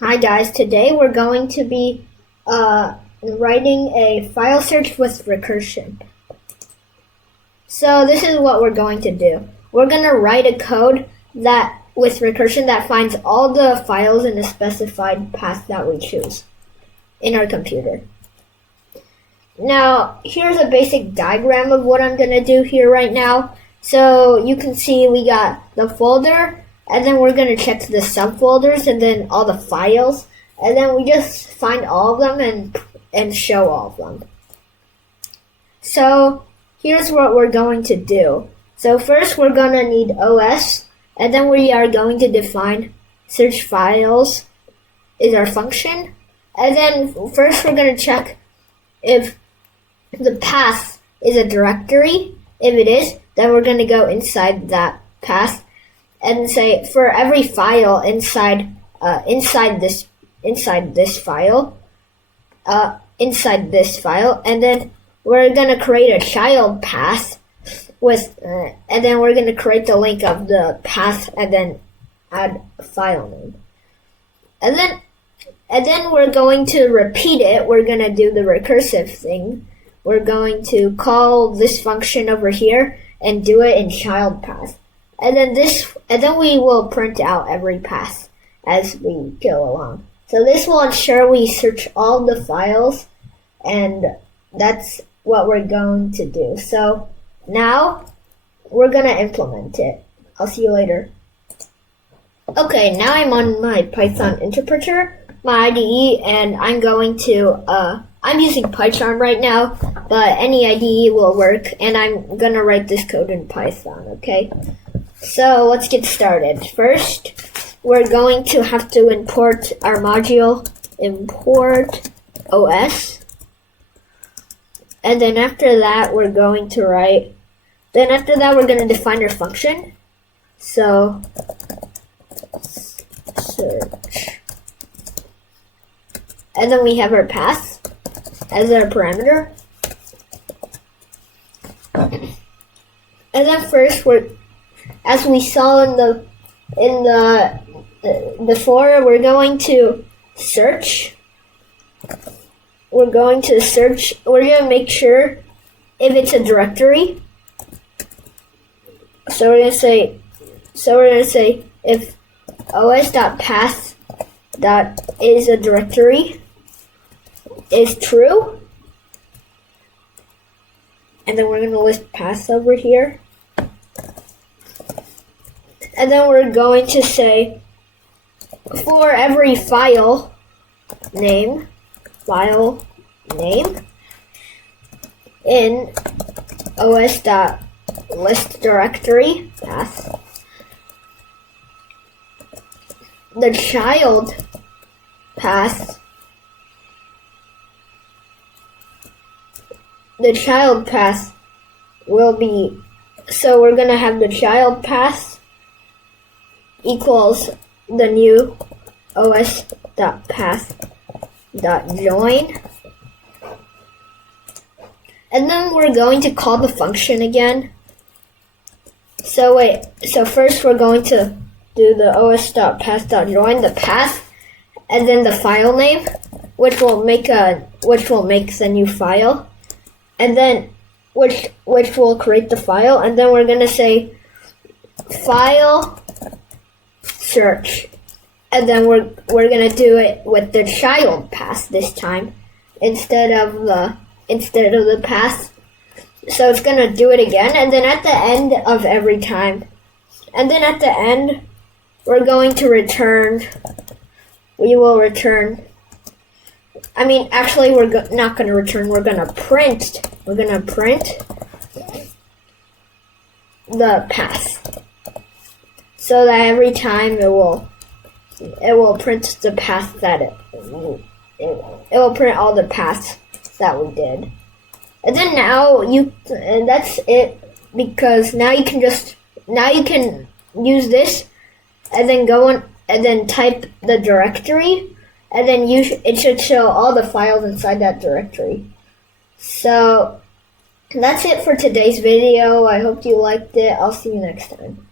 Hi guys, today we're going to be writing a file search with recursion. So this is what we're going to do. We're going to write a code that with recursion that finds all the files in a specified path that we choose in our computer. Now, here's a basic diagram of what I'm going to do here right now. So you can see we got the folder, and then we're going to check the subfolders and then all the files, and then we just find all of them and show all of them. So here's what we're going to do. So first we're going to need OS, and then we are going to define search files is our function. And then first we're going to check if the path is a directory. If it is, then we're going to go inside that path and say for every file inside this file, and then we're going to create a child path with, and then we're going to create the link of the path and then add a file name. And then we're going to repeat it. We're going to do the recursive thing. We're going to call this function over here and do it in child path. And then we will print out every path as we go along. So this will ensure we search all the files, and that's what we're going to do. So now we're going to implement it. I'll see you later. Okay, now I'm on my Python interpreter, my IDE, and I'm going to, I'm using PyCharm right now, but any IDE will work, and I'm going to write this code in Python, okay? So let's get started. First, we're going to have to import our module, import OS. And then after that, we're going to we're going to define our function. So, search. And then we have our path as our parameter. And then first, as we saw in the before, we're going to search. We're going to make sure if it's a directory. So we're going to say if os.path is a directory is true. And then we're going to list paths over here. And then we're going to say for every file name in os.list directory path, the child path will be, so we're going to have the child path equals the new os.path.join. And then we're going to call the function again. So first we're going to do the os.path.join, the path, and then the file name, which will make the new file, and then which will create the file, and then we're going to say file search, and then we're going to do it with the child path this time instead of the path. So it's going to do it again, and then at the end of every time, and then at the end we're going to return. We will return. I mean, actually, we're not going to return. We're going to print. We're going to print the path, so that every time it will print the path that it will print all the paths that we did. And then and that's it, because now you can use this and then go on and then type the directory, and then it should show all the files inside that directory. So that's it for today's video. I hope you liked it. I'll see you next time.